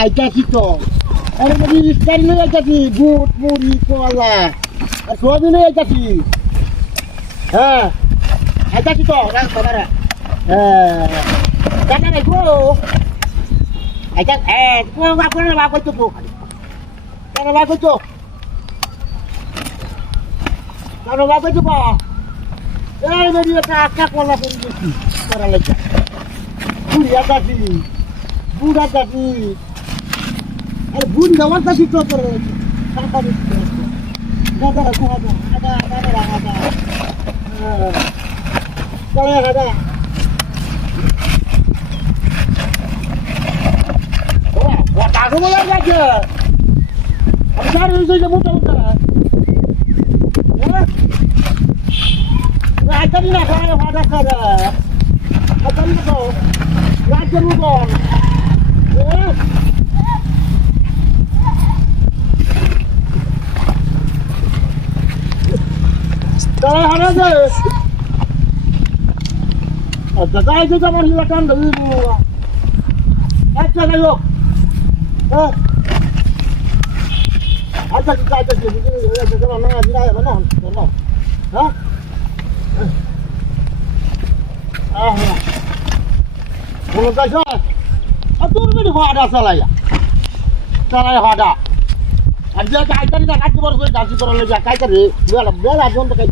আইতাছি তো আরে যদি ইফতারি নিয়ে আইতাছি বুট মুড়ি কলা আর সবই নিয়ে আইতাছি হ্যাঁ আইতাছি তো রাখ বাবারা হ্যাঁ টাকা রাখো আইতা কোন বাপরে বাপ কইতো টাকা বাপ কইতো টাকা বাপ কইতো বা এই মেরি টাকা কলা করে দিছি করা লাগা বুড়ি আইতাছি বুড়া আইতাছি अरे भूल गवार का चित्र कर टाका दिसतो दादा दादा चला दादा वो टाको बोला जाके अब चार बजे से मोटा होता है रात दिन ना खाने वाला खाना अपन को रात दिन को Kalau ada je, ada kaya je zaman hilang dulu. Ada kayu, ada kita je, ada zaman mana dia yang mana, mana, kalau kaya, atur ni di mana salaya, salaya ada. Ada kaya tadi nak aku baru saya kasih korang lagi kaya tadi, dia lah pun pakai.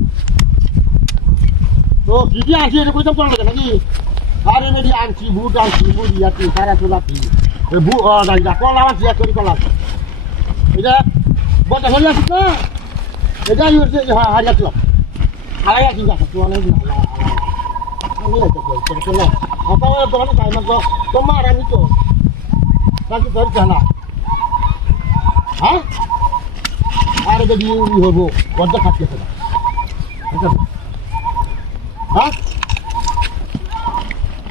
तो किती आंची आहे कोणतं पडलं का की अरे मेरी आंची भूट आंची बुडी याती सारा तुला ती भू जाईदा कोण लावायची या करी कोला इथे बट हेला सुद्धा एजा युरचे हार्यातलं हार्या की जातो तू नाही दिला नाही येतो तर कोला आता दोन काय मग तो मारा मी तो बाकी तर झाला हा अरे ते दिवली होबो वरचा खाते सगळं हाँ?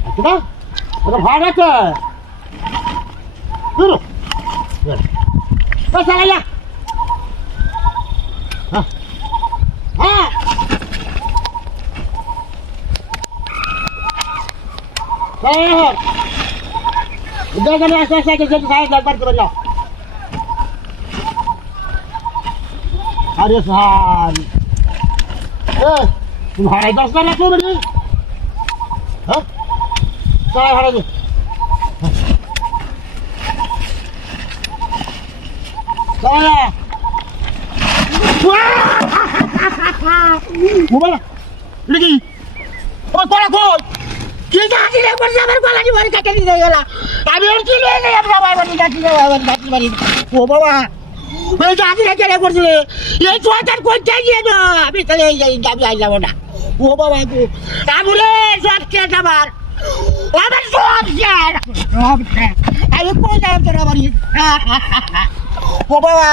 अच्छा, अरे भागा क्या? सुनो, बस आ गया। हाँ, हाँ, हाँ, इधर का रास्ता से जल्दी साइड लग कर जाओ। अरे साहब, तुम्हारे दोस्त का रखो मेरे, हाँ, सारा हरा दो, सारा, मुबाला, लगी, ओ कोला कोल, किधर आती है बरसा बर कोला जी बरी काटे नहीं गया, अभी और किले नहीं अब रवाई बनी काटी बरी, ओ बाबा, मैं जाती है क्या कर रहे, ये चौथर कौन चाहिए ना, अभी चले ये जाबी आई जाओ वो बाबा को काबुले सब के जबार अबे सब यार अरे कोई जाए तेरा बड़ी वो बाबा